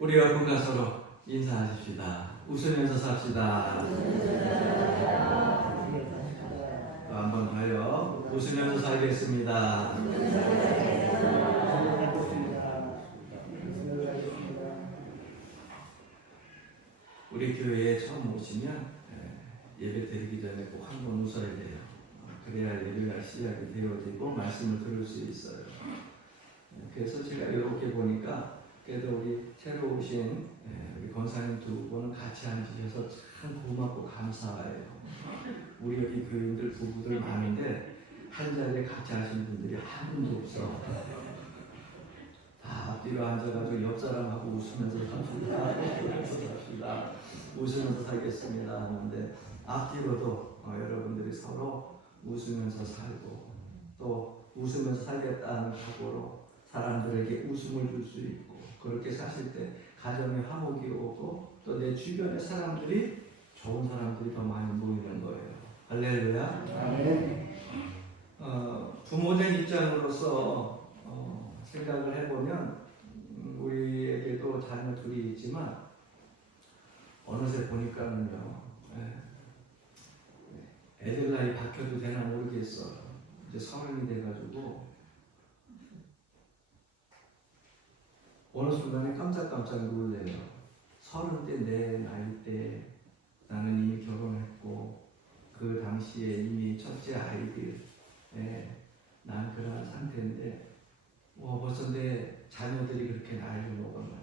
우리 여러분과 서로 인사하십시다. 웃으면서 삽시다. 또 한 번 더요. 웃으면서 살겠습니다. 우리 교회에 처음 오시면 예배 드리기 전에 꼭 한 번 웃어야 돼요. 그래야 예배가 시작이 되어지고 말씀을 들을 수 있어요. 그래서 제가 이렇게 보니까 그래도 우리 새로 오신 우리 권사님 두 분은 같이 앉으셔서 참 고맙고 감사해요. 우리 여기 교인들 부부들 많은데 한 자리에 같이 하신 분들이 한 분도 없어. 다 앞뒤로 앉아가지고 옆 사람하고 웃으면서 삽시다. 웃으면서 삽시다. 웃으면서 살겠습니다 하는데 앞뒤로도 여러분들이 서로 웃으면서 살고 또 웃으면서 살겠다는 각오로 사람들에게 웃음을 줄 수 있고 그렇게 사실 때 가정에 화목이 오고 또 내 주변의 사람들이 좋은 사람들이 더 많이 모이는 거예요. 할렐루야. 부모된 입장으로서 생각을 해보면 우리에게도 자녀 둘이 있지만 어느새 보니까는요 애들 나이 바뀌어도 되나 모르겠어. 이제 30이 돼가지고 어느 순간에 깜짝깜짝 놀래요. 30대 내 나이 때 나는 이미 결혼했고 그 당시에 이미 첫째 아이들에 난 그런 상태인데 벌써 내 자녀들이 그렇게 나이를 먹었나.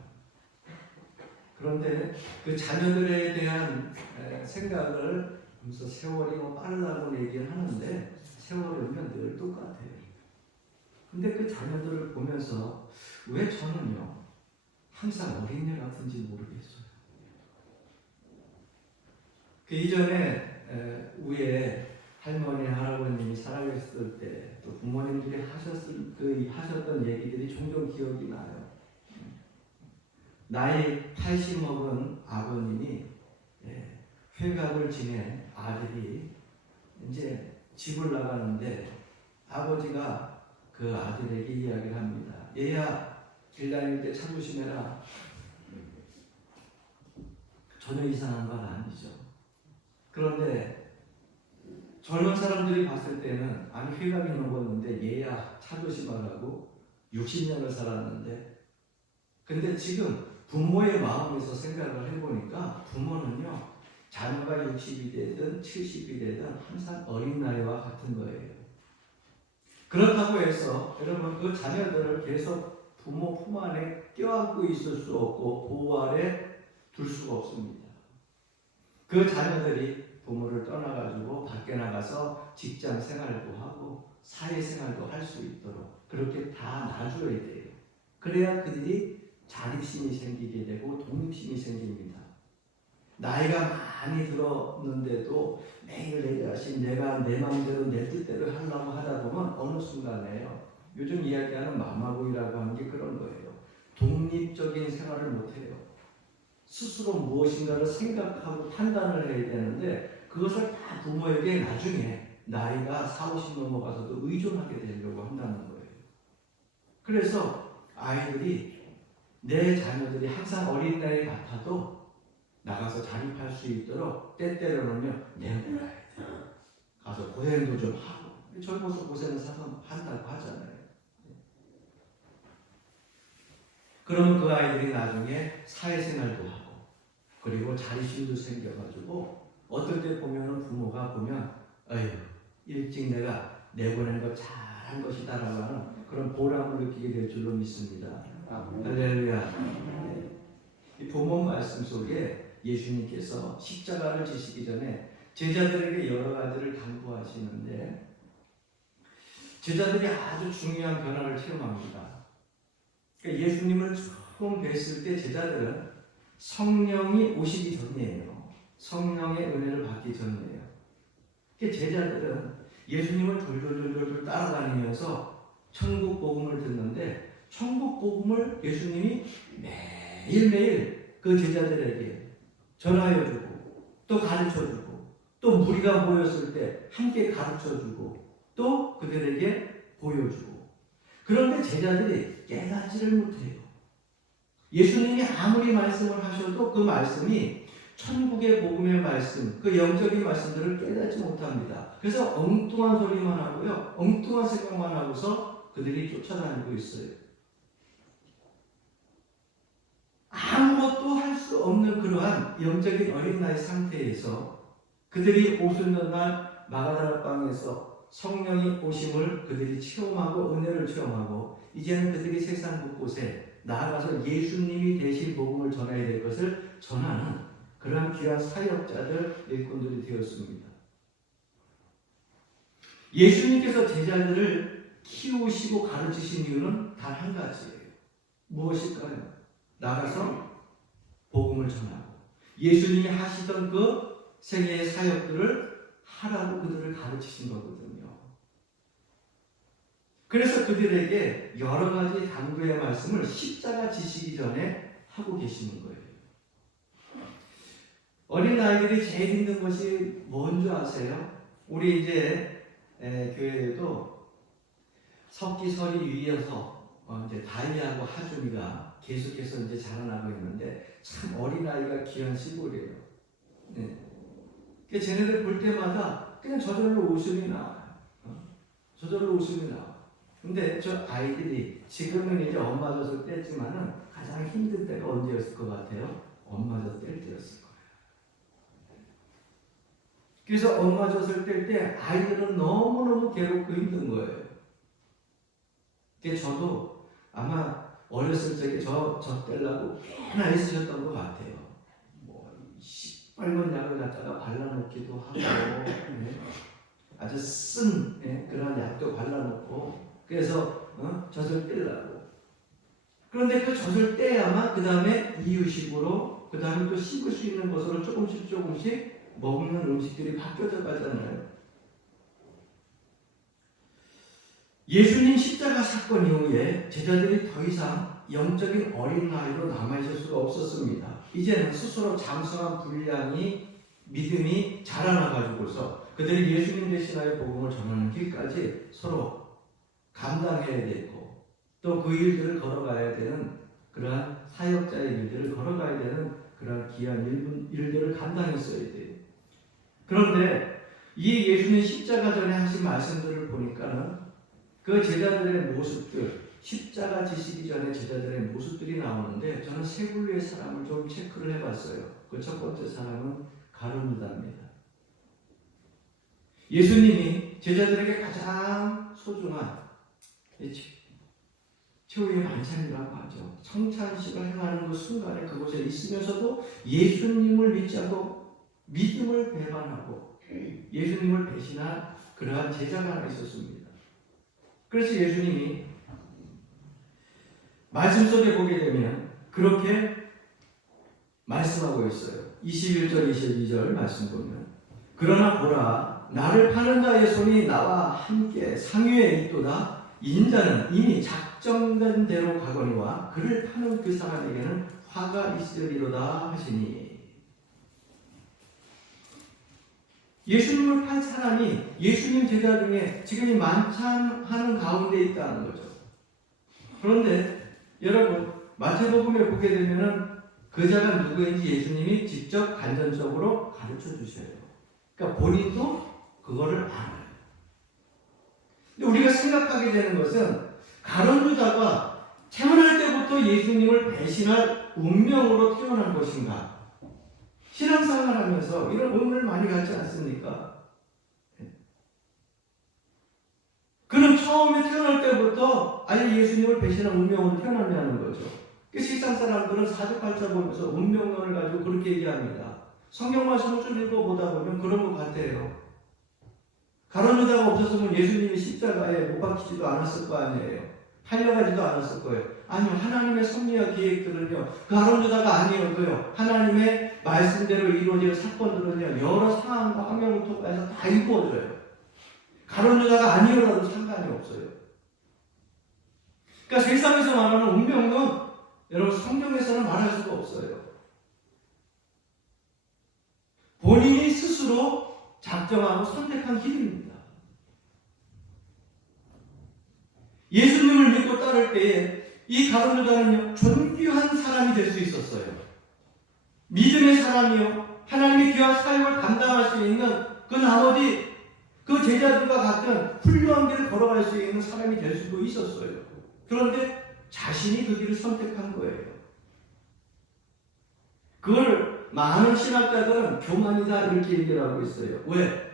그런데 그 자녀들에 대한 생각을 하면서 세월이 빠르다고 얘기를 하는데 세월이 오면 늘 똑같아요. 근데 그 자녀들을 보면서 왜 저는요 항상 어린애 같은지 모르겠어요. 그 이전에 위에 할머니, 할아버님이 살아계셨을 때 또 부모님들이 하셨던 얘기들이 종종 기억이 나요. 나이 80 먹은 아버님이 회갑을 지낸 아들이 이제 집을 나가는데 아버지가 그 아들에게 이야기를 합니다. 얘야 길 다닐 때 차 조심해라. 전혀 이상한 건 아니죠. 그런데 젊은 사람들이 봤을 때는 아니 회갑이 넘었는데 얘야 차 조심하라고 60년을 살았는데 근데 지금 부모의 마음에서 생각을 해보니까 부모는요 자녀가 60이 되든 70이 되든 항상 어린 나이와 같은 거예요. 그렇다고 해서 여러분 그 자녀들을 계속 부모 품 안에 껴안고 있을 수 없고 보호 아래 둘 수가 없습니다. 그 자녀들이 부모를 떠나가지고 밖에 나가서 직장 생활도 하고 사회생활도 할 수 있도록 그렇게 다 놔줘야 돼요. 그래야 그들이 자립심이 생기게 되고 독립심이 생깁니다. 나이가 많이 들었는데도 매일 내 자신 내가 내 마음대로 내 뜻대로 하려고 하다 보면 어느 순간에요. 요즘 이야기하는 마마보이라고 하는 게 그런 거예요. 독립적인 생활을 못해요. 스스로 무엇인가를 생각하고 판단을 해야 되는데 그것을 다 부모에게 나중에 나이가 40, 50 넘어가서도 의존하게 되려고 한다는 거예요. 그래서 아이들이 내 자녀들이 항상 어린 나이 같아도 나가서 자립할 수 있도록 때때로는요 내보내야 돼요. 가서 고생도 좀 하고 젊어서 고생을 한다고 하잖아요. 그러면 그 아이들이 나중에 사회생활도 하고 그리고 자립심도 생겨가지고 어떨 때 보면은 부모가 보면 어휴 일찍 내가 내보낸 거 잘한 것이다 라고 하는 그런 보람을 느끼게 될 줄로 믿습니다. 할렐루야. 이 본문 말씀 속에 예수님께서 십자가를 지시기 전에 제자들에게 여러 가지를 당부하시는데 제자들이 아주 중요한 변화를 체험합니다. 그러니까 예수님을 처음 뵀을 때 제자들은 성령이 오시기 전이에요. 성령의 은혜를 받기 전이에요. 그러니까 제자들은 예수님을 돌돌돌돌 따라다니면서 천국 복음을 듣는데 천국 복음을 예수님이 매일매일 그 제자들에게 전하여주고 또 가르쳐주고 또 무리가 모였을 때 함께 가르쳐주고 또 그들에게 보여주고 그런데 제자들이 깨닫지를 못해요. 예수님이 아무리 말씀을 하셔도 그 말씀이 천국의 복음의 말씀, 그 영적인 말씀들을 깨닫지 못합니다. 그래서 엉뚱한 소리만 하고요, 엉뚱한 생각만 하고서 그들이 쫓아다니고 있어요. 아무것도 할 수 없는 그러한 영적인 어린 나이 상태에서 그들이 오순절 날 마가다락방에서 성령이 오심을 그들이 체험하고 은혜를 체험하고 이제는 그들이 세상 곳곳에 나아가서 예수님이 대신 복음을 전해야 될 것을 전하는 그러한 귀한 사역자들, 일꾼들이 되었습니다. 예수님께서 제자들을 키우시고 가르치신 이유는 단 한 가지예요. 무엇일까요? 나가서 복음을 전하고 예수님이 하시던 그 세계의 사역들을 하라고 그들을 가르치신 거거든요. 그래서 그들에게 여러 가지 당부의 말씀을 십자가 지시기 전에 하고 계시는 거예요. 어린아이들이 제일 힘든 것이 뭔지 아세요? 우리 이제 교회에도 석기설이 위에서 이제 다이하고 하준이가 계속해서 이제 자라나고 있는데 참 어린아이가 귀한 시골이에요. 네. 쟤네들 볼 때마다 그냥 저절로 웃음이 나와요. 저절로 웃음이 나와요. 근데 저 아이들이 지금은 이제 엄마 젖을 뗐지만은 가장 힘든 때가 언제였을 것 같아요? 엄마 젖 뗄 때였을 거예요. 그래서 엄마 젖을 뗄 때 아이들은 너무너무 괴롭고 힘든 거예요. 저도 아마 어렸을 적에 저 떼려고 꽤나 애쓰셨던 것 같아요. 뭐 시뻘건 약을 갖다가 발라놓기도 하고 네. 아주 쓴 그런 약도 발라놓고 그래서 젖을 떼려고. 그런데 그 젖을 떼야만 그 다음에 이유식으로 그 다음에 또 씹을 수 있는 것으로 조금씩 먹는 음식들이 바뀌어져 가잖아요. 예수님 십자가 사건 이후에 제자들이 더 이상 영적인 어린아이로 남아있을 수가 없었습니다. 이제는 스스로 장성한 분량이 믿음이 자라나가지고서 그들이 예수님 대신하여 복음을 전하는 길까지 서로 감당해야 되고 또 그 일들을 걸어가야 되는 그러한 사역자의 일들을 걸어가야 되는 그러한 귀한 일들을 감당했어야 돼요. 그런데 이 예수님 십자가 전에 하신 말씀들을 보니까는 그 제자들의 모습들, 십자가 지시기 전에 제자들의 모습들이 나오는데 저는 세 분류의 사람을 좀 체크를 해봤어요. 그 첫 번째 사람은 가룟 유다입니다. 예수님이 제자들에게 가장 소중한 최후의 만찬이라고 하죠. 성찬식을 행하는 그 순간에 그곳에 있으면서도 예수님을 믿지 않고 믿음을 배반하고 예수님을 배신한 그러한 제자가 하나 있었습니다. 그래서 예수님이 말씀 속에 보게 되면 그렇게 말씀하고 있어요. 21절, 22절 말씀 보면 그러나 보라 나를 파는 자의 손이 나와 함께 상위에 있도다. 인자는 이미 작정된 대로 가거니와 그를 파는 그 사람에게는 화가 있으리로다 하시니 예수님을 팔 사람이 예수님 제자 중에 지금 이 만찬하는 가운데 있다는 거죠. 그런데 여러분 마태복음에 보게 되면은 그 자가 누구인지 예수님이 직접 간접적으로 가르쳐 주셔요. 그러니까 본인도 그거를 알아요. 근데 우리가 생각하게 되는 것은 가룟 유다가 태어날 때부터 예수님을 배신할 운명으로 태어난 것인가? 신앙생활을 하면서 이런 의문을 많이 갖지 않습니까? 그는 처음에 태어날 때부터 아예 예수님을 배신한 운명으로 태어났냐는 거죠. 세상 사람들은 사주팔자 보면서 운명론을 가지고 그렇게 얘기합니다. 성경 말씀을 좀 읽어보다 보면 그런 것 같아요. 가룟 유다가 없었으면 예수님이 십자가에 못 박히지도 않았을 거 아니에요. 팔려가지도 않았을 거예요. 아니요, 하나님의 섭리와 계획들은요, 가룟 유다가 아니어도요, 하나님의 말씀대로 이루어질 사건들은요, 여러 상황과 환경을 통해서 다 이루어져요. 가룟 유다가 아니어도 상관이 없어요. 그러니까 세상에서 말하는 운명은 여러분 성경에서는 말할 수가 없어요. 본인이 스스로 작정하고 선택한 길입니다. 예수님을 믿고 따를 때에 이 가룟 유다는요, 존귀한 사람이 될 수 있었어요. 믿음의 사람이요, 하나님의 귀한 사역을 감당할 수 있는 그 나머지 그 제자들과 같은 훌륭한 길을 걸어갈 수 있는 사람이 될 수도 있었어요. 그런데 자신이 그 길을 선택한 거예요. 그걸 많은 신학자들은 교만이다 이렇게 얘기를 하고 있어요. 왜?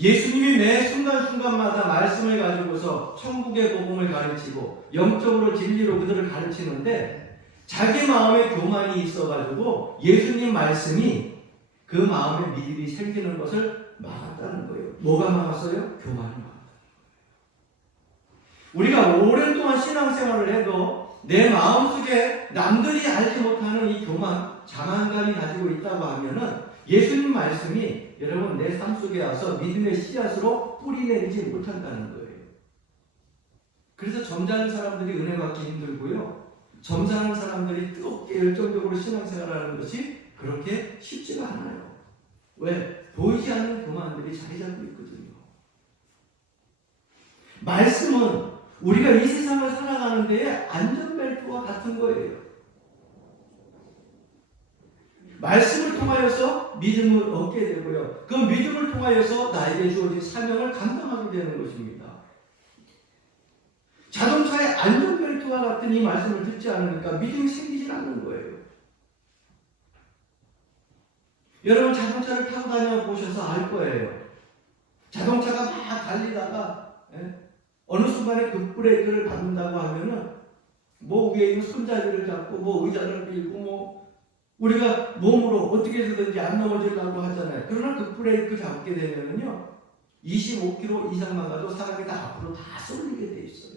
예수님이 매 순간순간마다 말씀을 가지고서 천국의 복음을 가르치고 영적으로 진리로 그들을 가르치는데 자기 마음에 교만이 있어가지고 예수님 말씀이 그 마음에 믿음이 생기는 것을 막았다는 거예요. 뭐가 막았어요? 교만이 막았다. 우리가 오랜 동안 신앙생활을 해도 내 마음속에 남들이 알지 못하는 이 교만, 자만감이 가지고 있다고 하면은 예수님 말씀이 여러분 내 삶 속에 와서 믿음의 씨앗으로 뿌리 내리지 못한다는 거예요. 그래서 점잖은 사람들이 은혜 받기 힘들고요. 점잖은 사람들이 뜨겁게 열정적으로 신앙생활하는 것이 그렇게 쉽지가 않아요. 왜? 보이지 않는 교만들이 자리 잡고 있거든요. 말씀은 우리가 이 세상을 살아가는 데에 안전벨트와 같은 거예요. 말씀을 통하여서 믿음을 얻게 되고요. 그 믿음을 통하여서 나에게 주어진 사명을 감당하게 되는 것입니다. 자동차의 안전벨트와 같은 이 말씀을 듣지 않으니까 믿음이 생기질 않는 거예요. 여러분 자동차를 타고 다녀보셔서 알 거예요. 자동차가 막 달리다가 어느 순간에 급브레이크를 밟는다고 하면은 뭐 위에 있는 손잡이를 잡고 뭐 의자를 밀고 뭐 우리가 몸으로 어떻게 해서든지 안 넘어지려고 하잖아요. 그러나 급브레이크 잡게 되면은요 25km 이상만 가도 사람이 다 앞으로 다 쏠리게 돼 있어요.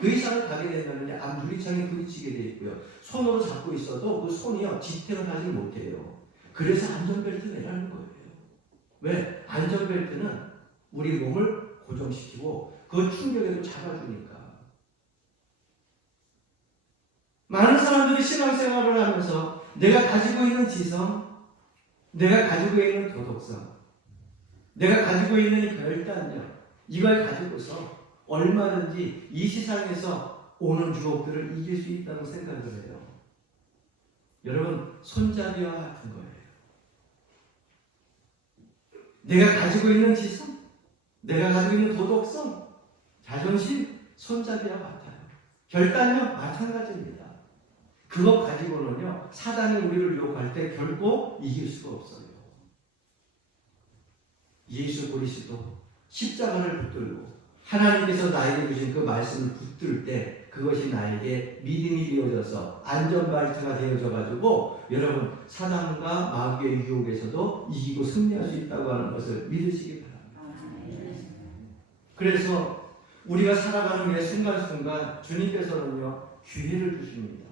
그 이상을 가게 되면은 앞 유리창에 부딪히게 돼 있고요. 손으로 잡고 있어도 그 손이요 지탱을 하지 못해요. 그래서 안전벨트 내라는 거예요. 왜? 안전벨트는 우리 몸을 고정시키고 그 충격에도 잡아주니까. 많은 사람들이 신앙생활을 하면서 내가 가지고 있는 지성, 내가 가지고 있는 도덕성, 내가 가지고 있는 결단력, 이걸 가지고서 얼마든지 이 세상에서 오는 유혹들을 이길 수 있다고 생각을 해요. 여러분, 손잡이와 같은 거예요. 내가 가지고 있는 지성, 내가 가지고 있는 도덕성, 자존심, 손잡이와 같아요. 결단력 마찬가지입니다. 그것 가지고는요, 사단이 우리를 유혹할 때 결코 이길 수가 없어요. 예수 그리스도 십자가를 붙들고 하나님께서 나에게 주신 그 말씀을 붙들 때 그것이 나에게 믿음이 되어져서 안전벨트가 되어져가지고 여러분 사단과 마귀의 유혹에서도 이기고 승리할 수 있다고 하는 것을 믿으시기 바랍니다. 그래서 우리가 살아가는 매 순간순간 주님께서는요 기회를 주십니다.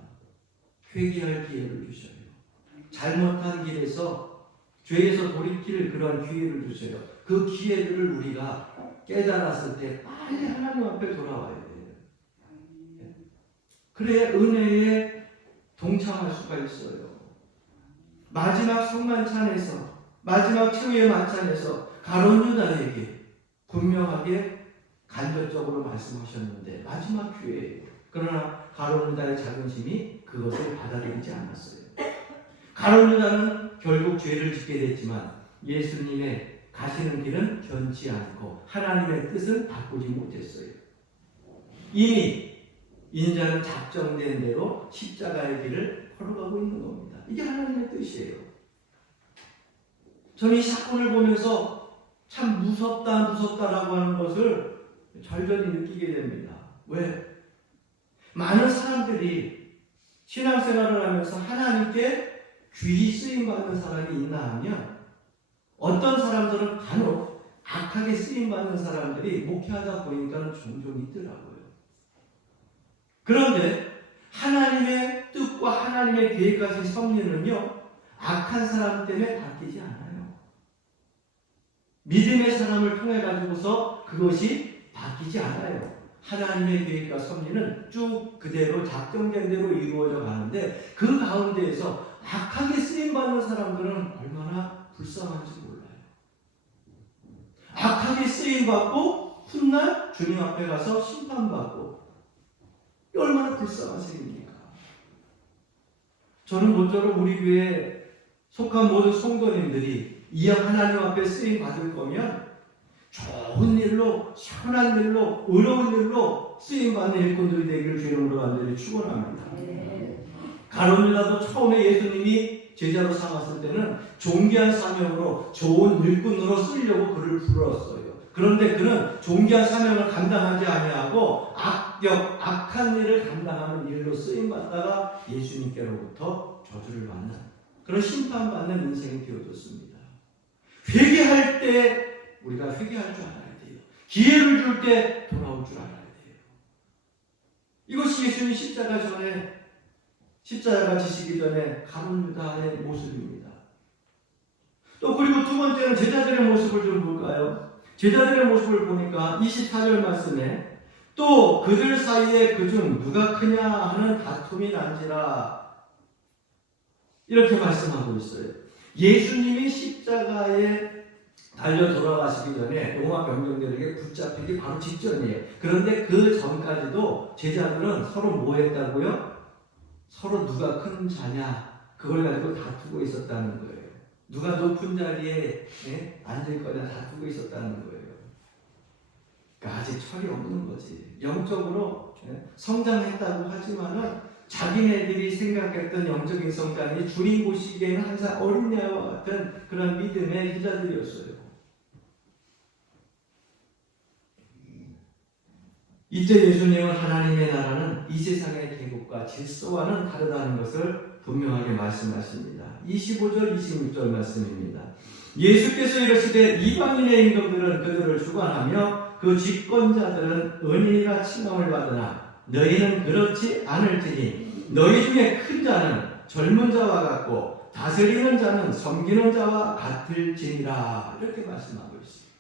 회개할 기회를 주셔요. 잘못한 길에서 죄에서 돌이킬 그런 기회를 주셔요. 그 기회들을 우리가 깨달았을 때 빨리 하나님 앞에 돌아와야 돼요. 그래야 은혜에 동참할 수가 있어요. 마지막 성만찬에서 마지막 최후의 만찬에서 가룟 유다에게 분명하게 간접적으로 말씀하셨는데 마지막 기회예요. 그러나 가룟 유다의 자존심이 그것을 받아들이지 않았어요. 가룟 유다는 결국 죄를 짓게 됐지만 예수님의 가시는 길은 변치 않고 하나님의 뜻은 바꾸지 못했어요. 이미 인자는 작정된 대로 십자가의 길을 걸어가고 있는 겁니다. 이게 하나님의 뜻이에요. 저는 이 사건을 보면서 참 무섭다라고 하는 것을 절절히 느끼게 됩니다. 왜? 많은 사람들이 신앙생활을 하면서 하나님께 귀히 쓰임받는 사람이 있나 하면 어떤 사람들은 간혹 악하게 쓰임받는 사람들이 목회하다 보니까 종종 있더라고요. 그런데 하나님의 뜻과 하나님의 계획까지 섭리는요 악한 사람 때문에 바뀌지 않아요. 믿음의 사람을 통해 가지고서 그것이 바뀌지 않아요. 하나님의 계획과 섭리는 쭉 그대로 작정된 대로 이루어져 가는데 그 가운데에서 악하게 쓰임받는 사람들은 얼마나 불쌍한지 몰라요. 악하게 쓰임받고 훗날 주님 앞에 가서 심판받고 얼마나 불쌍한 생입니까? 저는 모쪼록 우리 교회에 속한 모든 성도님들이 이 하나님 앞에 쓰임 받을 거면 좋은 일로, 선한 일로, 의로운 일로 쓰임받는 일꾼들이 되기를 주의 이름으로 간절히 축원합니다. 가론유다도 처음에 예수님이 제자로 삼았을 때는 존귀한 사명으로 좋은 일꾼으로 쓰려고 그를 불렀어요. 그런데 그는 존귀한 사명을 감당하지 아니하고 악한 일을 감당하는 일로 쓰임받다가 예수님께로부터 저주를 받는 그런 심판받는 인생이 되어졌습니다. 회개할 때 우리가 회개할 줄 알아야 돼요. 기회를 줄 때 돌아올 줄 알아야 돼요. 이것이 예수님 십자가가 지시기 전에 가론유다의 모습입니다. 또 그리고 두 번째는 제자들의 모습을 좀 볼까요? 제자들의 모습을 보니까 24절 말씀에 또 그들 사이에 그중 누가 크냐 하는 다툼이 난지라 이렇게 말씀하고 있어요. 예수님이 십자가에 달려 돌아가시기 전에 로마 병정들에게 붙잡히기 바로 직전이에요. 그런데 그 전까지도 제자들은 서로 뭐 했다고요? 서로 누가 큰 자냐 그걸 가지고 다투고 있었다는 거예요. 누가 높은 자리에 앉을 거냐 다투고 있었다는 거예요. 그러니까 아직 철이 없는 거지. 영적으로 성장했다고 하지만은 자기네들이 생각했던 영적인 성장이 주님 보시기에는 항상 어린애와 같은 그런 믿음의 기자들이었어요. 이때 예수님은 하나님의 나라는 이 세상의 계급과 질서와는 다르다는 것을 분명하게 말씀하십니다. 25절 26절 말씀입니다. 예수께서 이르시되 이방인의 임금들은 그들을 주관하며 그 집권자들은 은인이라 칭함을 받으나 너희는 그렇지 않을지니 너희 중에 큰 자는 젊은 자와 같고 다스리는 자는 섬기는 자와 같을지니라 이렇게 말씀하고 있습니다.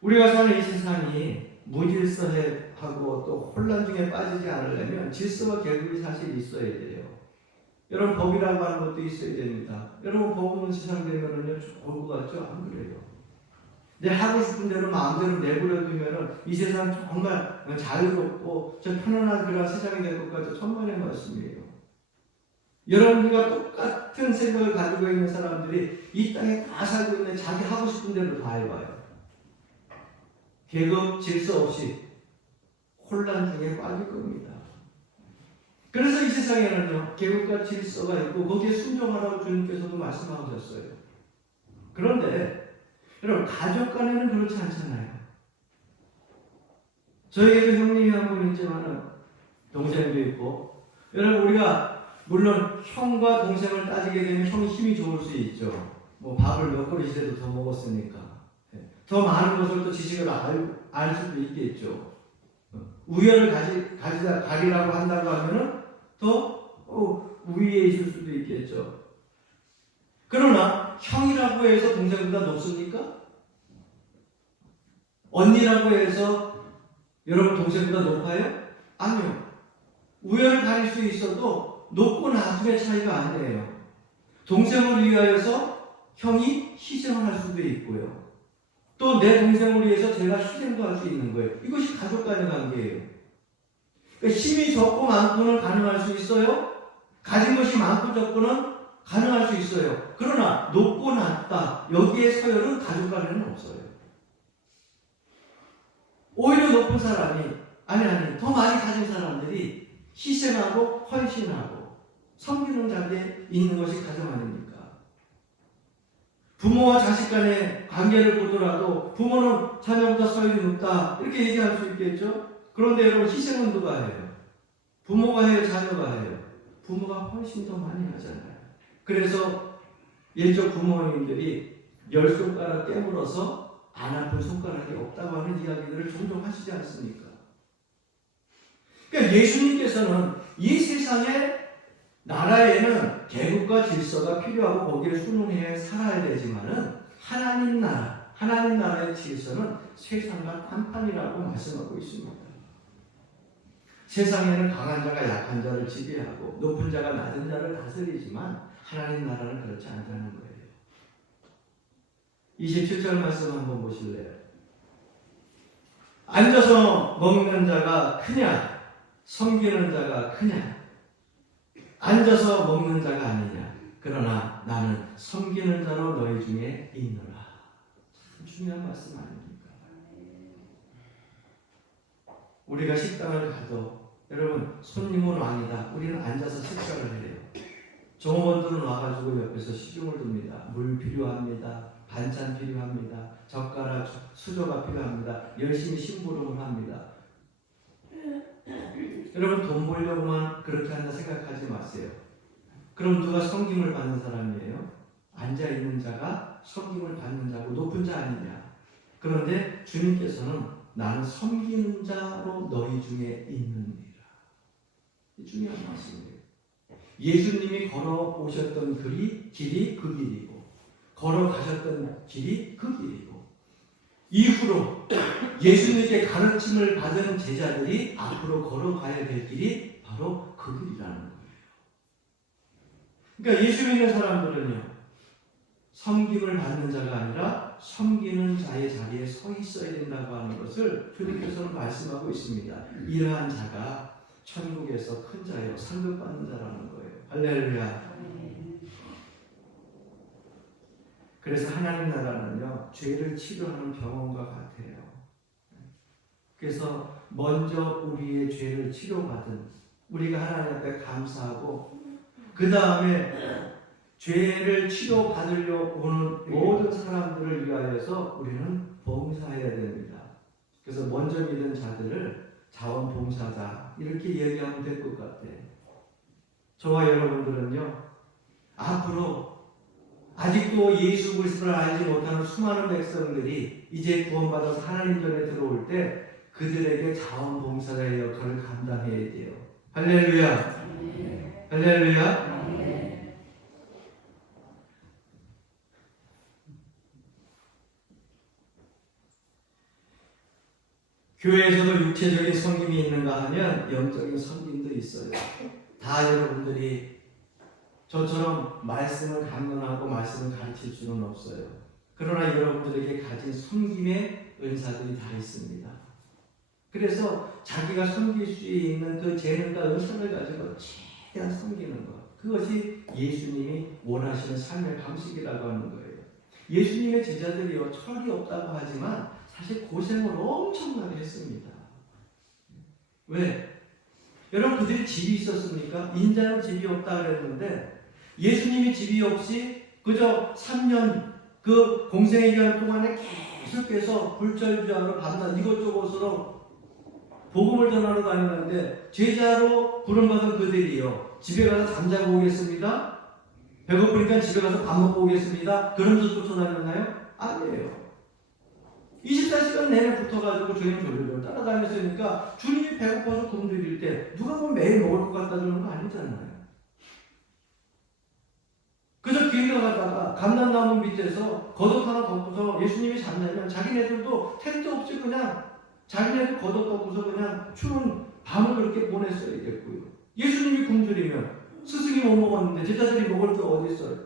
우리가 사는 이 세상이 무질서하고 또 혼란 중에 빠지지 않으려면 질서와 계급이 사실 있어야 돼요. 여러분 법이라고 하는 것도 있어야 됩니다. 여러분 법 없는 세상 되면은요 좋을 것 같죠? 안 그래요. 내 하고 싶은 대로 마음대로 내버려두면은 이 세상 정말 자유롭고 편안한 그런 세상이 될 것 같죠? 천만의 말씀이에요. 여러분과 똑같은 생각을 가지고 있는 사람들이 이 땅에 다 살고 있는데 자기 하고 싶은 대로 다 해봐요. 계급 질서 없이 혼란 중에 빠질 겁니다. 그래서 이 세상에는요 계급과 질서가 있고 거기에 순종하라고 주님께서도 말씀하셨어요. 그런데 여러분 가족 간에는 그렇지 않잖아요. 저에게도 형님이 한 분 있지만 동생도 있고 여러분 우리가 물론 형과 동생을 따지게 되면 형이 힘이 좋을 수 있죠. 뭐 밥을 몇 그릇이라도 더 먹었으니까 더 많은 것을 또 지식을 알 수도 있겠죠. 우열을 가리라고 한다고 하면은 더 우위에 있을 수도 있겠죠. 그러나 형이라고 해서 동생보다 높습니까? 언니라고 해서 여러분 동생보다 높아요? 아니요. 우열을 가릴 수 있어도 높고 낮음의 차이가 아니에요. 동생을 위하여서 형이 희생을 할 수도 있고요. 또 내 동생을 위해서 제가 희생도 할 수 있는 거예요. 이것이 가족 간의 관계예요. 그러니까 힘이 적고 많고는 가능할 수 있어요. 가진 것이 많고 적고는 가능할 수 있어요. 그러나 높고 낮다 여기에 서열은 가족 간에는 없어요. 오히려 높은 사람이 더 많이 가진 사람들이 희생하고 헌신하고 섬기는 자리에 있는 것이 가정 아닙니까? 부모와 자식 간의 관계를 보더라도 부모는 자녀보다 서열이 높다 이렇게 얘기할 수 있겠죠? 그런데 여러분 희생은 누가 해요? 부모가 해요? 자녀가 해요? 부모가 훨씬 더 많이 하잖아요. 그래서 일적 부모님들이 10손가락 깨물어서 안 아픈 손가락이 없다고 하는 이야기들을 종종 하시지 않습니까? 그러니까 예수님께서는 이 세상의 나라에는 계급과 질서가 필요하고 거기에 순응해 살아야 되지만은 하나님 나라의 질서는 세상과 한판이라고 말씀하고 있습니다. 세상에는 강한 자가 약한 자를 지배하고 높은 자가 낮은 자를 다스리지만 하나님 나라는 그렇지 않다는 거예요. 27절 말씀 한번 보실래요? 앉아서 먹는 자가 크냐 섬기는 자가 크냐? 앉아서 먹는 자가 아니냐? 그러나 나는 섬기는 자로 너희 중에 있노라. 참 중요한 말씀 아닙니까? 우리가 식당을 가도 여러분 손님은 왕이다. 우리는 앉아서 식사를 해요. 종업원들은 와가지고 옆에서 시중을 둡니다. 물 필요합니다. 반찬 필요합니다. 젓가락, 수저가 필요합니다. 열심히 심부름을 합니다. 여러분 돈 벌려고만 그렇게 한다 생각하지 마세요. 그럼 누가 섬김을 받는 사람이에요? 앉아있는 자가 섬김을 받는 자고 높은 자 아니냐. 그런데 주님께서는 나는 섬기는 자로 너희 중에 있느니라. 이 중요한 말씀이에요. 예수님이 걸어오셨던 길이 그 길이고 걸어가셨던 길이 그 길이고 이후로 예수님께 가르침을 받은 제자들이 앞으로 걸어가야 될 길이 바로 그 길이라는 거예요. 그러니까 예수 믿는 사람들은요, 섬김을 받는 자가 아니라 섬기는 자의 자리에 서 있어야 된다고 하는 것을 주님께서는 말씀하고 있습니다. 이러한 자가 천국에서 큰 자예요. 상급받는 자라는 거예요. 할렐루야. 그래서 하나님 나라는요, 죄를 치료하는 병원과 같아요. 그래서 먼저 우리의 죄를 치료받은 우리가 하나님 앞에 감사하고 그 다음에 죄를 치료받으려 오는 모든 사람들을 위하여서 우리는 봉사해야 됩니다. 그래서 먼저 믿은 자들을 자원봉사자 이렇게 얘기하면 될 것 같아요. 저와 여러분들은요, 앞으로 아직도 예수 그리스도를 알지 못하는 수많은 백성들이 이제 구원받아서 하나님 전에 들어올 때 그들에게 자원봉사자의 역할을 감당해야 돼요. 할렐루야. 할렐루야. 교회에서도 육체적인 섬김이 있는가 하면 영적인 섬김도 있어요. 다 여러분들이 저처럼 말씀을 강론하고 말씀을 가르칠 수는 없어요. 그러나 여러분들에게 가진 섬김의 은사들이 다 있습니다. 그래서 자기가 섬길 수 있는 그 재능과 은사를 가지고 최대한 섬기는 것, 그것이 예수님이 원하시는 삶의 방식이라고 하는 거예요. 예수님의 제자들이요, 철이 없다고 하지만 사실 고생을 엄청나게 했습니다. 왜? 여러분 그들이 집이 있었습니까? 인자는 집이 없다 그랬는데 예수님이 집이 없이 그저 3년 그 공생의 기간 동안에 계속해서 불철주야로 밤낮 이것저것으로 복음을 전하러 다니는데 제자로 부름받은 그들이요, 집에 가서 잠자고 오겠습니다. 배고프니까 집에 가서 밥 먹고 오겠습니다. 그러면서 쫓아다녔나요? 아니에요. 24시간 내내 붙어가지고 주님 졸졸 따라다녔으니까 주님이 배고파서 굶주릴 때 누가 뭐 매일 먹을 것 같다 그러는 거 아니잖아요. 그저 길 가다가 감람나무 밑에서 겉옷 하나 덮고서 예수님이 잠자면 자기네들도 텐트 없이 그냥 자기네들 겉옷 덮고서 그냥 추운 밤을 그렇게 보냈어야겠고요. 예수님이 굶주리면 스승이 못 먹었는데 제자들이 먹을 게 어디 있어요?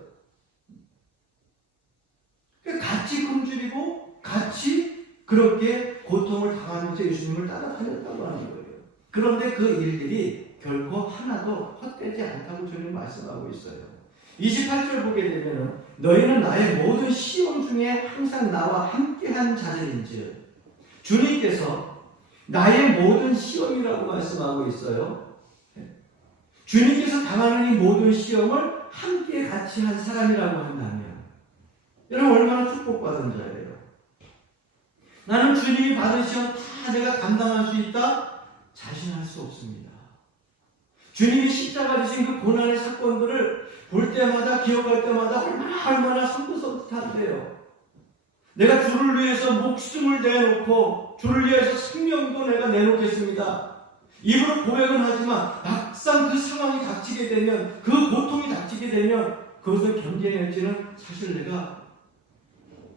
같이 굶주리고 같이 그렇게 고통을 당하면서 예수님을 따라다녔다고 하는 거예요. 그런데 그 일들이 결코 하나도 헛되지 않다고 주님 말씀하고 있어요. 28절 보게 되면 너희는 나의 모든 시험 중에 항상 나와 함께한 자들인즉, 주님께서 나의 모든 시험이라고 말씀하고 있어요. 주님께서 당하는 이 모든 시험을 함께 같이 한 사람이라고 한다면 여러분 얼마나 축복받은 자예요. 나는 주님이 받은 시험 다 내가 감당할 수 있다? 자신할 수 없습니다. 주님이 십자가 지신 그 고난의 사건들을 볼 때마다 기억할 때마다 얼마나 섬긋섬긋한데요. 내가 주를 위해서 목숨을 내놓고 주를 위해서 생명도 내가 내놓겠습니다. 입으로 고백은 하지만 막상 그 상황이 닥치게 되면, 그 고통이 닥치게 되면 그것을 견뎌낼지는 사실 내가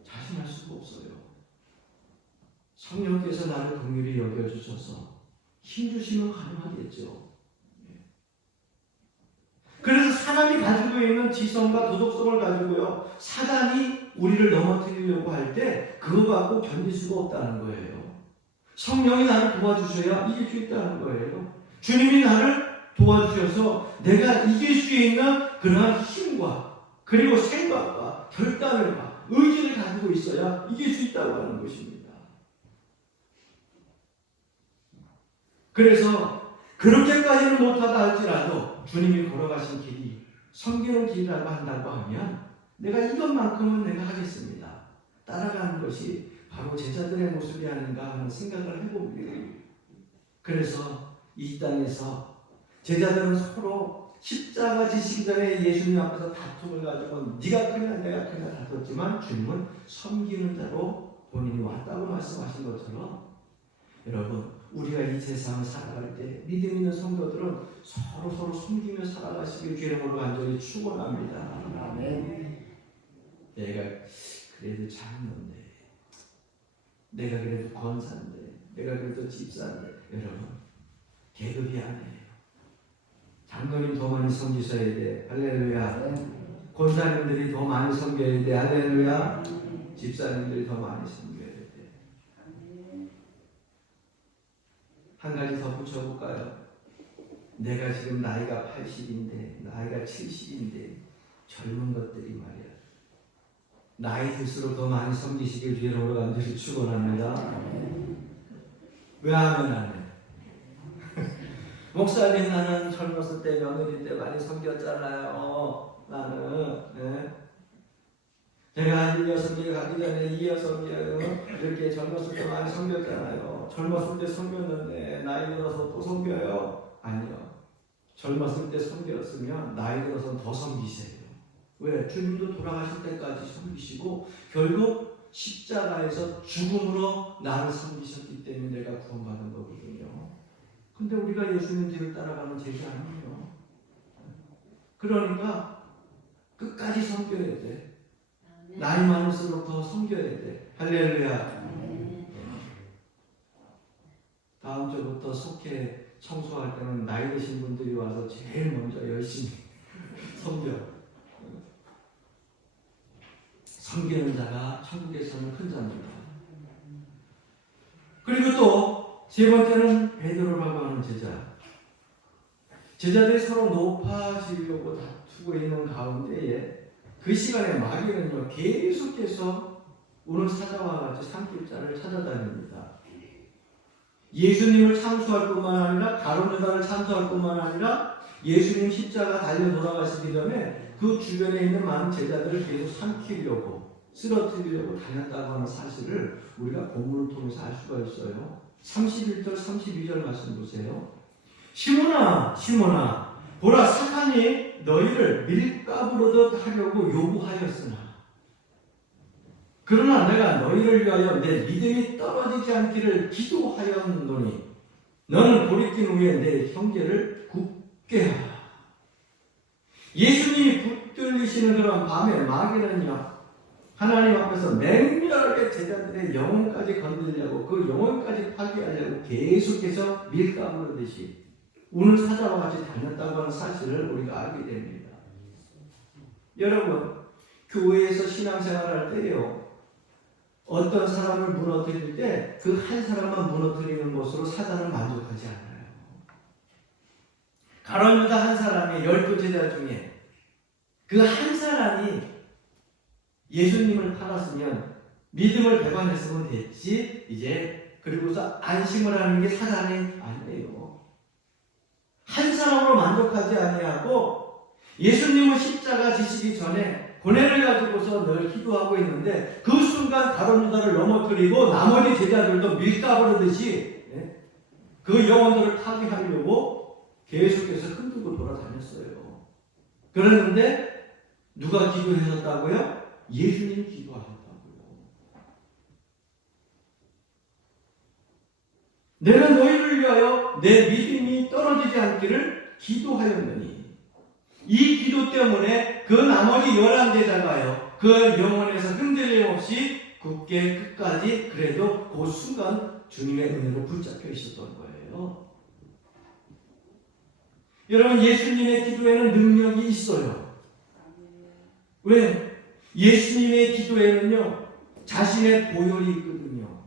자신할 수가 없어요. 성령께서 나를 긍휼히 여겨주셔서 힘주시면 가능하겠죠. 그래서 사람이 가지고 있는 지성과 도덕성을 가지고요, 사단이 우리를 넘어뜨리려고 할 때 그거 갖고 견딜 수가 없다는 거예요. 성령이 나를 도와주셔야 이길 수 있다는 거예요. 주님이 나를 도와주셔서 내가 이길 수 있는 그러한 힘과 그리고 생각과 결단과 의지를 가지고 있어야 이길 수 있다고 하는 것입니다. 그래서 그렇게까지는 못하다 할지라도 주님이 걸어가신 길이 섬기는 길이라고 한다고 하면 내가 이것만큼은 내가 하겠습니다. 따라가는 것이 바로 제자들의 모습이 아닌가 하는 생각을 해봅니다. 그래서 이 땅에서 제자들은 서로 십자가 지시기 전에 예수님 앞에서 다툼을 가지고 네가 크냐 내가 크냐 다퉜지만 주님은 섬기는 자로 본인이 왔다고 말씀하신 것처럼 여러분 우리가 이 세상을 살아갈 때 믿음 있는 성도들은 서로 섬기며 살아가시길 주님으로 간절히 축원합니다. 아멘. 내가 그래도 장로인데 내가 그래도 권사인데 내가 그래도 집사인데 여러분 계급이 아니에요. 장로님 더 많이 섬기셔야 돼. 할렐루야. 권사님들이 더 많이 섬겨야 돼. 할렐루야. 집사님들이 더 많이 섬겨야 돼. 한 가지 더 붙여볼까요? 내가 지금 나이가 80인데 나이가 70인데 젊은 것들이 말이야 나이 들수록 더 많이 섬기시길 주님으로 간절히 축원합니다. 왜 하면 안 해? 목사님 나는 젊었을 때 며느리 때 많이 섬겼잖아요. 나는 제가 1-6개 가기 전에 이어서 이렇게 젊었을 때 많이 섬겼잖아요. 젊었을 때 섬겼는데 나이 들어서 또 섬겨요? 아니요. 젊었을 때 섬겼으면 나이 들어서 더 섬기세요. 왜? 주님도 돌아가실 때까지 섬기시고 결국 십자가에서 죽음으로 나를 섬기셨기 때문에 내가 구원받은 거거든요. 근데 우리가 예수님 뒤를 따라가는 제자 아니에요. 그러니까 끝까지 섬겨야 돼. 나이 많을수록 더 섬겨야 돼. 할렐루야. 다음 주부터 속해 청소할 때는 나이 드신 분들이 와서 제일 먼저 열심히 섬겨. 섬기는 자가 천국에서는 큰 자입니다. 그리고 또 세 번째는 베드로라고 하는 제자. 제자들이 서로 높아지려고 다투고 있는 가운데에 그 시간에 마귀는요 계속해서 오늘 사자와 같이 산길자를 찾아다닙니다. 예수님을 참수할 뿐만 아니라 가룟 유다를 참수할 뿐만 아니라 예수님 십자가 달려 돌아가시기 전에 그 주변에 있는 많은 제자들을 계속 삼키려고 쓰러뜨리려고 다녔다고 하는 사실을 우리가 본문을 통해서 알 수가 있어요. 31절 32절 말씀 보세요. 시몬아 시몬아 보라 사탄이 너희를 밀가부르듯 하려고 요구하였으나 그러나 내가 너희를 위하여 내 믿음이 떨어지지 않기를 기도하였노니 너는 돌이킨 후에 내 형제를 굳게 하라. 예수님이 붙들리시는 그런 밤에 마귀는요 하나님 앞에서 맹렬하게 제자들의 영혼까지 건드리려고 그 영혼까지 파괴하려고 계속해서 밀가부르듯이 우는 사자와 같이 다녔다고 하는 사실을 우리가 알게 됩니다. 여러분 교회에서 신앙생활을 할 때요 어떤 사람을 무너뜨릴 때 그 한 사람만 무너뜨리는 것으로 사단은 만족하지 않아요. 가룟 유다 한 사람이 12제자 중에 그 한 사람이 예수님을 팔았으면 믿음을 배반했으면 됐지 이제 그리고서 안심을 하는 게 사단이 아니에요. 한 사람으로 만족하지 아니하고 예수님은 십자가 지시기 전에 고뇌를 가지고서 늘 기도하고 있는데 그 순간 가룟 유다를 넘어뜨리고 나머지 제자들도 밀가부르듯이 그 영혼들을 파괴하려고 계속해서 흔들고 돌아다녔어요. 그랬는데 누가 기도하셨다고요? 예수님이 기도하셨다고요. 내가 너희를 위하여 내 믿음이 떨어지지 않기를 기도하였느니 이 기도 때문에 그 나머지 11제자가요 그 영혼에서 흔들림 없이 굳게 끝까지 그래도 그 순간 주님의 은혜로 붙잡혀 있었던 거예요. 여러분 예수님의 기도에는 능력이 있어요. 왜? 예수님의 기도에는요 자신의 보혈이 있거든요.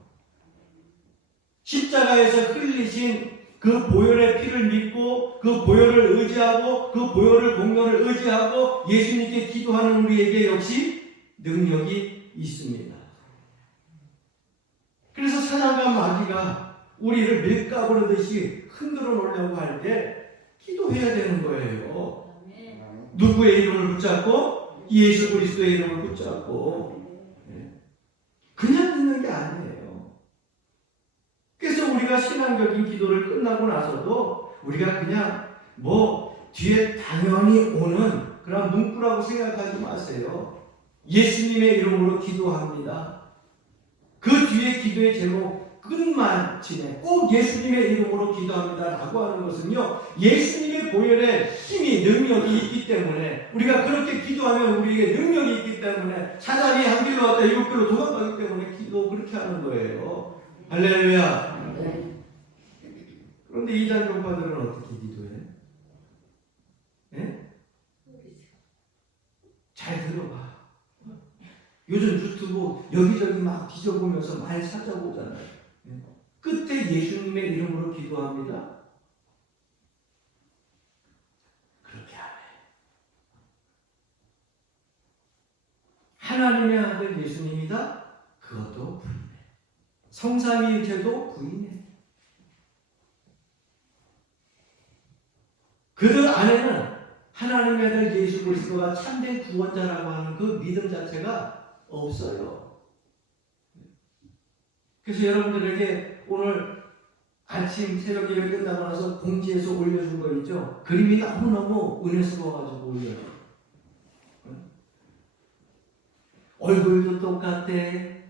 십자가에서 흘리신 그 보혈의 피를 믿고 그 보혈을 의지하고 그 보혈을 공로를 의지하고 예수님께 기도하는 우리에게 역시 능력이 있습니다. 그래서 사냥과 마귀가 우리를 밀가부르듯이 흔들어 놓으려고 할 때 기도해야 되는 거예요. 누구의 이름을 붙잡고? 예수 그리스도의 이름을 붙잡고. 그냥 있는 게 아니에요. 그래서 우리가 신앙적인 기도를 끝나고 나서도 우리가 그냥 뒤에 당연히 오는 그런 문구라고 생각하지 마세요. 예수님의 이름으로 기도합니다. 그 뒤에 기도의 제목 끝마침에 꼭 예수님의 이름으로 기도합니다 라고 하는 것은요, 예수님의 보혈에 힘이 능력이 있기 때문에, 우리가 그렇게 기도하면 우리에게 능력이 있기 때문에, 사단이 한 길로 왔다 일곱 길로 도망가기 때문에 기도 그렇게 하는 거예요. 할렐루야. 그런데 이단 종파들은 어떻게 기도해? 네? 잘 들어봐. 요즘 유튜브 여기저기 막 뒤져보면서 많이 찾아보잖아요. 끝에 예수님의 이름으로 기도합니다. 그렇게 안 해. 하나님의 아들 예수님이다? 그것도 부인해. 성삼위일체도 부인해. 그들 안에는 하나님의 아들 예수 그리스도가 참된 구원자라고 하는 그 믿음 자체가 없어요. 그래서 여러분들에게 오늘 아침 새벽 예배 끝나고 나서 공지에서 올려준 거 있죠? 그림이 너무너무 은혜스러워가지고 올려요. 얼굴도 똑같아,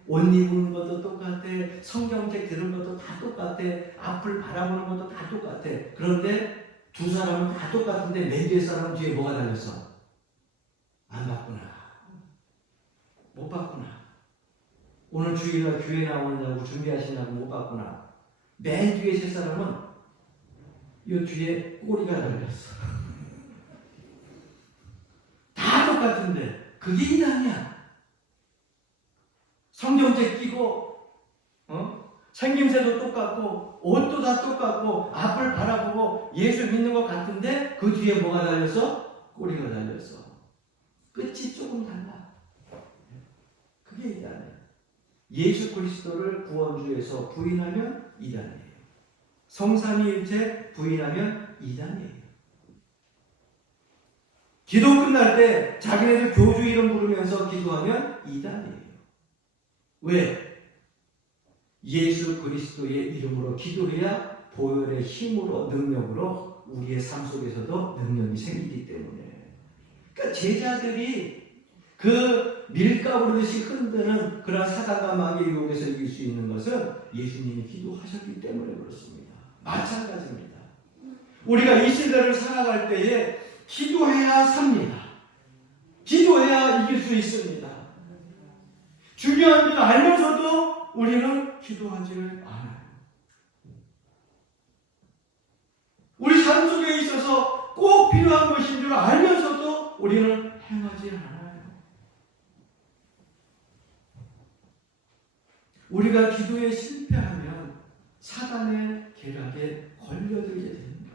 옷 입은 것도 똑같아, 성경책 들은 것도 다 똑같아, 앞을 바라보는 것도 다 똑같아. 그런데 두 사람은 다 똑같은데 맨 뒤에 사람 뒤에 뭐가 달렸어? 안 봤구나. 못 봤구나. 오늘 주일날 교회 나오느냐고 준비하시냐고 못 봤구나. 맨 뒤에 세 사람은 이 뒤에 꼬리가 달렸어. 다 똑같은데 그게 이단이야. 성경책 끼고 생김새도 똑같고 옷도 다 똑같고 앞을 바라보고 예수 믿는 것 같은데 그 뒤에 뭐가 달렸어? 꼬리가 달렸어. 끝이 조금 달라. 그게 이단이야. 예수 그리스도를 구원주에서 부인하면 이단이에요. 성삼위일체 부인하면 이단이에요. 기도 끝날 때 자기네들 교주 이름 부르면서 기도하면 이단이에요. 왜? 예수 그리스도의 이름으로 기도해야 보혈의 힘으로 능력으로 우리의 삶 속에서도 능력이 생기기 때문에. 그러니까 제자들이 그 밀가부르듯이 흔드는 그런 사단과 마귀의 유혹에서 이길 수 있는 것은 예수님이 기도하셨기 때문에 그렇습니다. 마찬가지입니다. 우리가 이 시대를 살아갈 때에 기도해야 삽니다. 기도해야 이길 수 있습니다. 중요한 줄 알면서도 우리는 기도하지를 않아요. 우리 삶 속에 있어서 꼭 필요한 것인 줄 알면서도 우리는 행하지 않아요. 우리가 기도에 실패하면 사단의 계략에 걸려들게 되는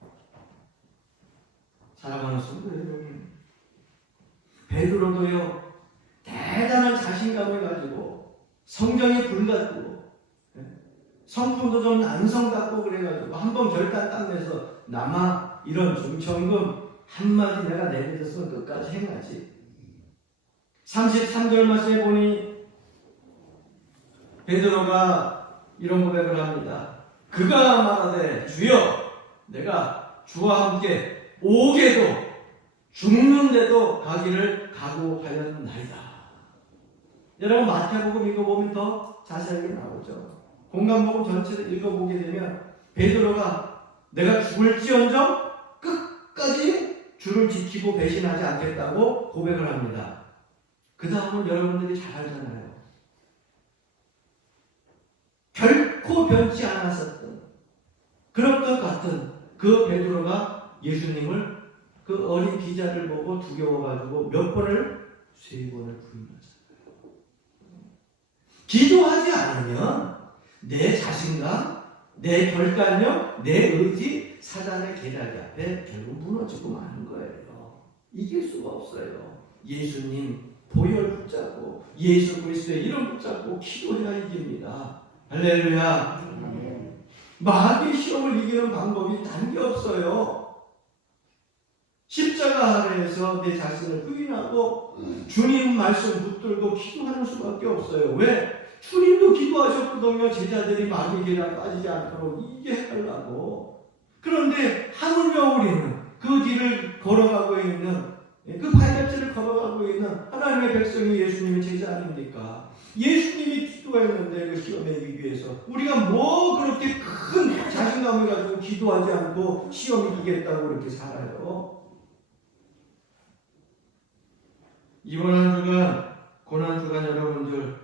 거예요. 사랑하는 성도 여러분, 베드로도요 대단한 자신감을 가지고 성경에 불같고 성품도 좀 남성 같고 그래가지고 한번 결단 딱 내서 남아 이런 중천금 한마디 내가 내뱉었으면 끝까지 행하지. 33절 말씀에 보니 베드로가 이런 고백을 합니다. 그가 말하되 주여 내가 주와 함께 오게도 죽는데도 가기를 각오하였나이다. 여러분 마태복음 읽어보면 더 자세하게 나오죠. 공간복음 전체를 읽어보게 되면 베드로가 내가 죽을지언정 끝까지 주를 지키고 배신하지 않겠다고 고백을 합니다. 그 다음은 여러분들이 잘 알잖아요. 결코 변치 않았었던 그럴 것 같은 그 베드로가 예수님을 그 어린 기자를 보고 두려워가지고 몇 번을? 3번을 부인하잖아요. 기도하지 않으면 내 자신감, 내 결단력, 내 의지, 사단의 계략 앞에 결국 무너지고 마는 거예요. 이길 수가 없어요. 예수님 보혈 붙잡고 예수 그리스도의 이름 붙잡고 기도해야 이깁니다. 할렐루야. 마귀의 시험을 이기는 방법이 단 게 없어요. 십자가 아래에서 내 자신을 부인하고 주님 말씀 붙들고 기도하는 수밖에 없어요. 왜? 주님도 기도하셨거든요. 제자들이 마귀의 계략 빠지지 않도록 이게 해달라고. 그런데 하물며 우리는 그 길을 걸어가고 있는, 그 발자취를 걸어가고 있는 하나님의 백성이 예수님의 제자 아닙니까? 예수님이 기도했는데 그 시험에 이기기 위해서 우리가 뭐 그렇게 큰 자신감을 가지고 기도하지 않고 시험 이기겠다고 그렇게 살아요? 이번 한 주간, 고난 주간 여러분들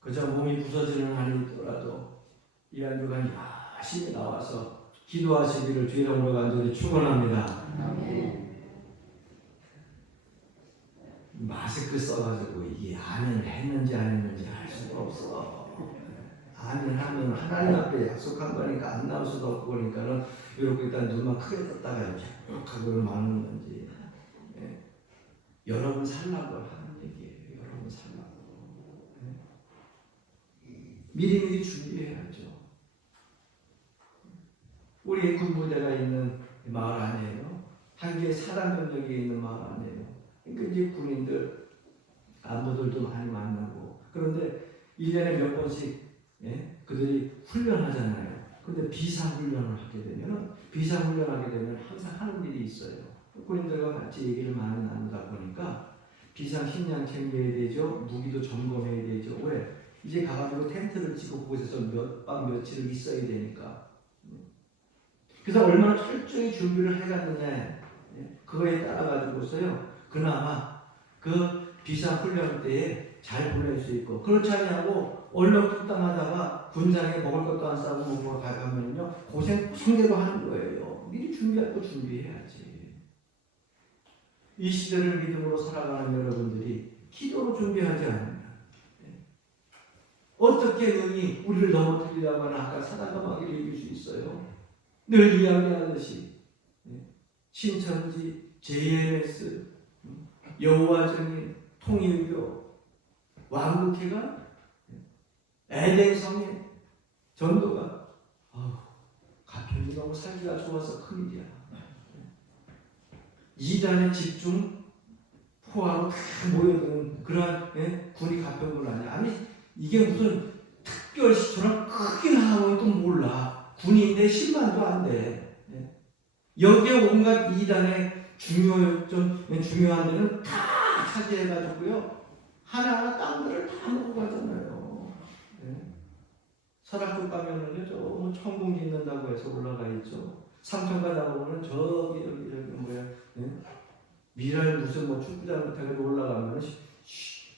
그저 몸이 부서지는 한이 있더라도 이 한 주간 열심히 나와서 기도하시기를 주의 이름으로 간절히 축원합니다. 마스크 써가지고 이게 아멘을 했는지 안 했는지 알 수가 없어. 아멘 하면 하나님 앞에 약속한 거니까 안 나올 수도 없고 그러니까는 이렇게 일단 눈만 크게 떴다가 이렇게 하고 마는 건지. 여러분 살라고 하는 얘기예요. 여러분 살라고. 미리미리 준비해야죠. 우리 군부대가 있는 마을 안에요. 한 개의 사단 병력이 있는 마을 안에요. 그러니까 이제 군인들, 안부들도 많이 만나고. 그런데 1년에 몇 번씩 그들이 훈련하잖아요. 근데 비상훈련을 하게 되면 항상 하는 일이 있어요. 군인들과 같이 얘기를 많이 나누다 보니까 비상 식량 챙겨야 되죠. 무기도 점검해야 되죠. 왜? 이제 가가지고 텐트를 치고 그곳에서 몇 밤 며칠을 있어야 되니까. 그래서 얼마나 철저히 준비를 해갔느냐, 그거에 따라가지고서요, 그나마 그 비상훈련 때에 잘 보낼 수 있고, 그렇지 않냐고 얼렁뚱땅하다가 군장에 먹을 것도 안 싸고 먹으러 가면요 고생대로 하는 거예요. 미리 준비할 거 준비해야지. 이 시대를 믿음으로 살아가는 여러분들이 기도로 준비하지 않으면 어떻게 능히 우리를 넘어뜨리려고 하는 아까 사단과 마귀를 이길 수 있어요? 늘 이야기하듯이 신천지, JMS, 여호와 증인, 통일교, 왕국회관, 에덴성의 전도가 가평이 너무 살기가 좋아서 큰일이야. 이단의 집중 포화로 다 모여드는 그러한 군이 가평군 아니야. 아니 이게 무슨 특별시처럼 크게 나오면 또 몰라. 군인데 10만도 안 돼. 여기에 온갖 이단의 중요한 데는 다 차지해가지고요. 하나하나 땅들을 다 먹고 가잖아요. 설악도 가면은요, 저 천궁 짓는다고 해서 올라가 있죠. 삼천 가다 보면은 저기 뭐야, 미랄 무슨 축구장 같은 데 올라가면은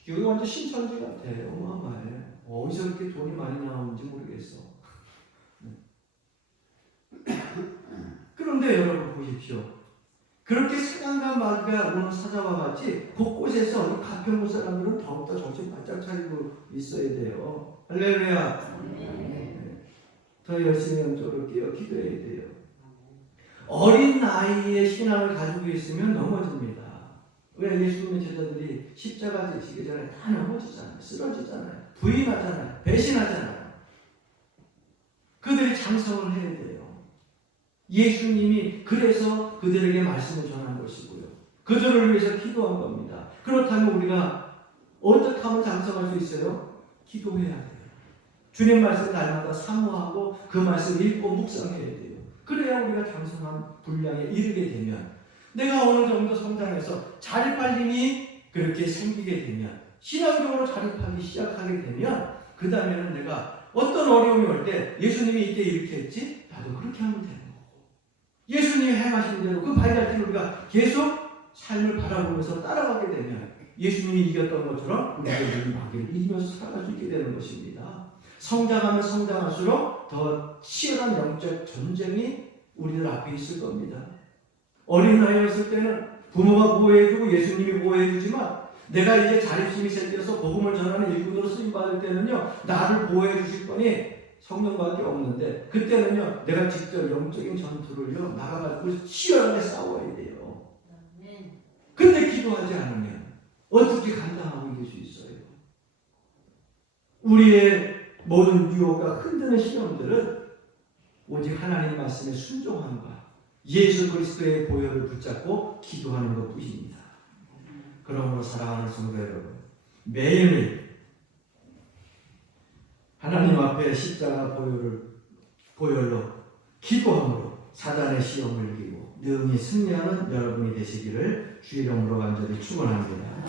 여기 완전 신천지 같아. 어마어마해. 어디서 이렇게 돈이 많이 나오는지 모르겠어. 그런데 여러분 보십시오. 그렇게 사단과 마귀가 오는 사자와 같이 곳곳에서 이 가평구 사람들은 더욱더 정신 바짝 차리고 있어야 돼요. 할렐루야. 더 열심히 영적으로 깨어 기도해야 돼요. 어린 나이에 신앙을 가지고 있으면 넘어집니다. 왜? 예수님의 제자들이 십자가 지기 전에 다 넘어지잖아요. 쓰러지잖아요. 부인하잖아요. 배신하잖아요. 그들이 장성을 해야 돼요. 예수님이 그래서 그들에게 말씀을 전한 것이고요. 그들을 위해서 기도한 겁니다. 그렇다면 우리가 어떻게 하면 장성할 수 있어요? 기도해야 돼요. 주님 말씀 날마다 사모하고 그 말씀 읽고 묵상해야 돼요. 그래야 우리가 장성한 분량에 이르게 되면, 내가 어느 정도 성장해서 자립할 힘이 그렇게 생기게 되면, 신앙적으로 자립하기 시작하게 되면, 그 다음에는 내가 어떤 어려움이 올 때 예수님이 이때 이렇게 했지? 나도 그렇게 하면 되는 거고, 예수님이 행하신 대로 그 발자취를 우리가 계속 삶을 바라보면서 따라가게 되면 예수님이 이겼던 것처럼 우리도 마귀를 이기면서 살아갈 수 있게 되는 것입니다. 성장하면 성장할수록 더 치열한 영적 전쟁이 우리들 앞에 있을 겁니다. 어린 나이였을 때는 부모가 보호해주고 예수님이 보호해주지만, 내가 이제 자립심이 생겨서 복음을 전하는 일꾼으로 쓰임받을 때는요, 나를 보호해 주실 분이 성령밖에 없는데 그때는요 내가 직접 영적인 전투를요 나가가지고 치열하게 싸워야 돼요. 근데 기도하지 않으면 어떻게 감당하고 이길 수 있어요? 우리의 모든 유혹과 흔드는 시험들은 오직 하나님 말씀에 순종함과 예수 그리스도의 보혈을 붙잡고 기도하는 것뿐입니다. 그러므로 사랑하는 성도 여러분, 매일매일 하나님 앞에 십자가 보혈로 기도함으로 사단의 시험을 이기고 능히 승리하는 여러분이 되시기를 주의 이름으로 간절히 축원합니다.